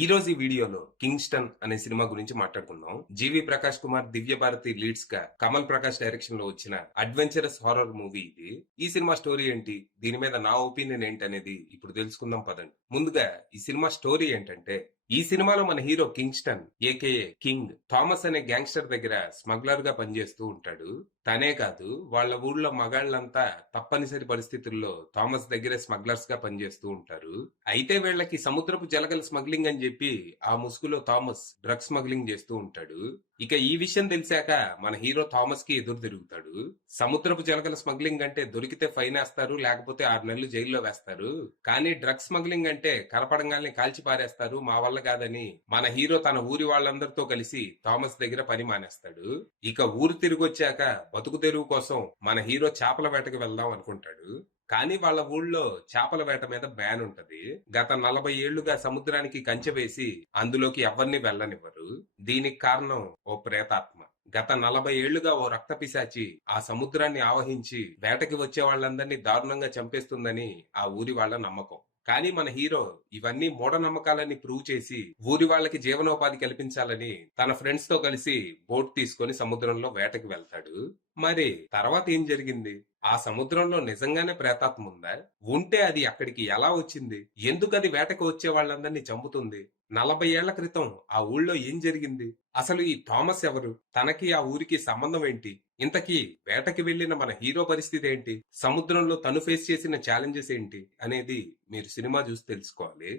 ఈ రోజు ఈ వీడియోలో కింగ్స్టన్ అనే సినిమా గురించి మాట్లాడుకుందాం. జీవి ప్రకాష్ కుమార్, దివ్య భారతి లీడ్స్ గా కమల్ ప్రకాష్ డైరెక్షన్ లో వచ్చిన అడ్వెంచరస్ హారర్ మూవీ ఇది. ఈ సినిమా స్టోరీ ఏంటి, దీని మీద నా ఒపీనియన్ ఏంటి అనేది ఇప్పుడు తెలుసుకుందాం పదండి. ముందుగా ఈ సినిమా స్టోరీ ఏంటంటే, ఈ సినిమాలో మన hero Kingston AKA king Thomas అనే గ్యాంగ్స్టర్ దగ్గర స్మగ్లర్ గా పనిచేస్తూ ఉంటాడు. తనే కాదు, వాళ్ళ ఊళ్ళో మగాళ్ళంతా తప్పనిసరి పరిస్థితుల్లో థామస్ దగ్గరే స్మగ్లర్స్ గా పనిచేస్తూ ఉంటారు. అయితే వీళ్ళకి సముద్రపు జలగల స్మగ్లింగ్ అని చెప్పి ఆ ముసుగులో థామస్ డ్రగ్స్ స్మగ్లింగ్ చేస్తూ ఉంటాడు. ఇక ఈ విషయం తెలిసాక మన హీరో థామస్ కి ఎదురు తిరుగుతాడు. సముద్రపు జలగల స్మగ్లింగ్ అంటే దొరికితే ఫైన్ వేస్తారు, లేకపోతే 6 నెలలు జైల్లో వేస్తారు. కానీ డ్రగ్స్ స్మగ్లింగ్ అంటే కనపడంగానే కాల్చి పారేస్తారు, మా వల్ల కాదని మన హీరో తన ఊరి వాళ్ళందరితో కలిసి థామస్ దగ్గర పని మానేస్తాడు. ఇక ఊరు తిరిగి వచ్చాక బతుకు తెరువు కోసం మన హీరో చేపల వేటకి వెళ్దాం అనుకుంటాడు. కానీ వాళ్ళ ఊళ్ళో చేపల వేట మీద బ్యాన్ ఉంటది. గత 40 ఏళ్లుగా సముద్రానికి కంచె వేసి అందులోకి ఎవరిని వెళ్ళనివ్వరు. దీనికి కారణం ఓ ప్రేతాత్మ. గత 40 ఏళ్లుగా ఓ రక్త పిశాచి ఆ సముద్రాన్ని ఆవహించి వేటకి వచ్చే వాళ్ళందరినీ దారుణంగా చంపేస్తుందని ఆ ఊరి వాళ్ళ నమ్మకం. కానీ మన హీరో ఇవన్నీ మూఢనమ్మకాలని ప్రూవ్ చేసి ఊరి వాళ్ళకి జీవనోపాధి కల్పించాలని తన ఫ్రెండ్స్ తో కలిసి బోట్ తీసుకొని సముద్రంలో వేటకి వెళ్తాడు. మరి తర్వాత ఏం జరిగింది? ఆ సముద్రంలో నిజంగానే ప్రేతాత్మ ఉందా? ఉంటే అది అక్కడికి ఎలా వచ్చింది? ఎందుకు అది వేటకు వచ్చే వాళ్ళందరినీ చంపుతుంది? 40 ఏళ్ల క్రితం ఆ ఊళ్ళో ఏం జరిగింది? అసలు ఈ థామస్ ఎవరు? తనకి ఆ ఊరికి సంబంధం ఏంటి? ఇంతకీ వేటకి వెళ్లిన మన హీరో పరిస్థితి ఏంటి? సముద్రంలో తను ఫేస్ చేసిన ఛాలెంజెస్ ఏంటి అనేది మీరు సినిమా చూసి తెలుసుకోవాలి.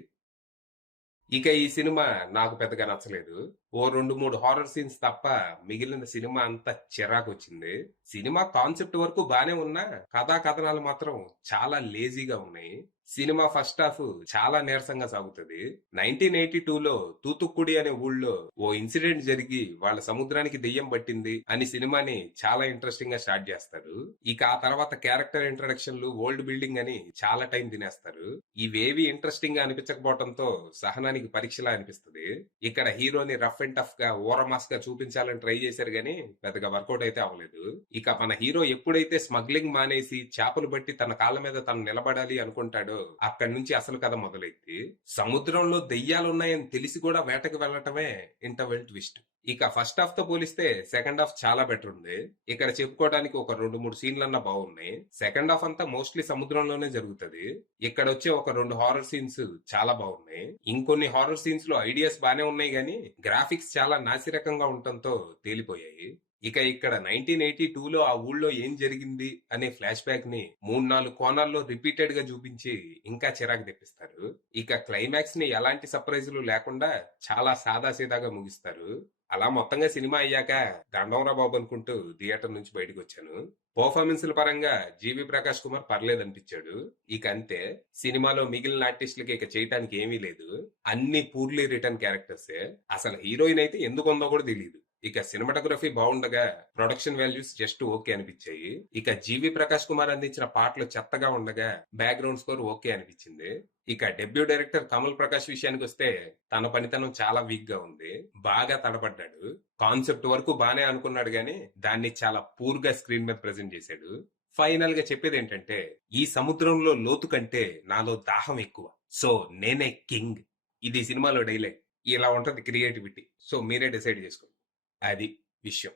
ఇక ఈ సినిమా నాకు పెద్దగా నచ్చలేదు. ఓ 2-3 హారర్ సీన్స్ తప్ప మిగిలిన సినిమా అంతా చిరాకొచ్చింది. సినిమా కాన్సెప్ట్ వరకు బానే ఉన్నా కథా కథనాలు మాత్రం చాలా లేజీగా ఉన్నాయి. సినిమా ఫస్ట్ హాఫ్ చాలా నీరసంగా సాగుతుంది. 1982లో తూతుక్కుడి అనే ఊళ్ళో ఓ ఇన్సిడెంట్ జరిగి వాళ్ళ సముద్రానికి దెయ్యం పట్టింది అని సినిమాని చాలా ఇంట్రెస్టింగ్ గా స్టార్ట్ చేస్తారు. ఇక ఆ తర్వాత క్యారెక్టర్ ఇంట్రడక్షన్లు, ఓల్డ్ బిల్డింగ్ అని చాలా టైం తినేస్తారు. ఇవేవి ఇంట్రెస్టింగ్ గా అనిపించకపోవడంతో సహనానికి పరీక్షలా అనిపిస్తుంది. ఇక్కడ హీరోని రఫ్ అండ్ టఫ్ గా ఓరమాస్ గా చూపించాలని ట్రై చేశారు గానీ పెద్దగా వర్కౌట్ అయితే అవ్వలేదు. ఇక మన హీరో ఎప్పుడైతే స్మగ్లింగ్ మానేసి చేపలు బట్టి తన కాళ్ళ మీద తను నిలబడాలి అనుకుంటాడో అక్కడి నుంచి అసలు కథ మొదలైంది. సముద్రంలో దెయ్యాలున్నాయని తెలిసి కూడా వేటకు వెళ్లటమే ఇంటర్వెల్ ట్విస్ట్. ఇక ఫస్ట్ హాఫ్ తో పోలిస్తే సెకండ్ హాఫ్ చాలా బెటర్ ఉంది. ఇక్కడ చెప్పుకోవడానికి ఒక 2-3 సీన్లన్నా బాగున్నాయి. సెకండ్ హాఫ్ అంతా మోస్ట్లీ సముద్రంలోనే జరుగుతుంది. ఇక్కడ వచ్చే ఒక 2 హారర్ సీన్స్ చాలా బాగున్నాయి. ఇంకొన్ని హారర్ సీన్స్ లో ఐడియాస్ బానే ఉన్నాయి గానీ గ్రాఫిక్స్ చాలా నాసిరకంగా ఉండటంతో తేలిపోయాయి. ఇక ఇక్కడ 1982లో ఆ ఊళ్ళో ఏం జరిగింది అనే ఫ్లాష్ బ్యాక్ ని 3-4 కోణాల్లో రిపీటెడ్ గా చూపించి ఇంకా చిరాకు తెప్పిస్తారు. ఇక క్లైమాక్స్ ని ఎలాంటి సర్ప్రైజులు లేకుండా చాలా సాదాసీదాగా ముగిస్తారు. అలా మొత్తంగా సినిమా అయ్యాక దండంరా బాబు అనుకుంటూ థియేటర్ నుంచి బయటకు వచ్చాను. పర్ఫార్మెన్స్ల పరంగా జీవి ప్రకాష్ కుమార్ పర్లేదనిపించాడు. ఇక అంతే. సినిమాలో మిగిలిన ఆర్టిస్టులకి ఇక చేయటానికి ఏమీ లేదు. అన్ని పూర్లీ రిటర్న్ క్యారెక్టర్సే. అసలు హీరోయిన్ అయితే ఎందుకు ఉందో కూడా తెలియదు. ఇక సినిమాటోగ్రఫీ బాగుండగా ప్రొడక్షన్ వాల్యూస్ జస్ట్ ఓకే అనిపించాయి. ఇక జీవి ప్రకాష్ కుమార్ అందించిన పాటలు చెత్తగా ఉండగా బ్యాక్గ్రౌండ్ స్కోర్ ఓకే అనిపించింది. ఇక డెబ్యూ డైరెక్టర్ కమల్ ప్రకాష్ విషయానికి వస్తే తన పనితనం చాలా వీక్ గా ఉంది. బాగా తడబడ్డాడు. కాన్సెప్ట్ వరకు బానే అనుకున్నాడు గానీ దాన్ని చాలా పూర్ గా స్క్రీన్ మీద ప్రెజెంట్ చేశాడు. ఫైనల్ గా చెప్పేది ఏంటంటే, ఈ సముద్రంలో లోతు కంటే నాలో దాహం ఎక్కువ, సో నేనే కింగ్. ఇది సినిమాలో డైలాగ్. ఇలా ఉంటది క్రియేటివిటీ. సో మీరే డిసైడ్ చేసుకోండి. అది విషయం.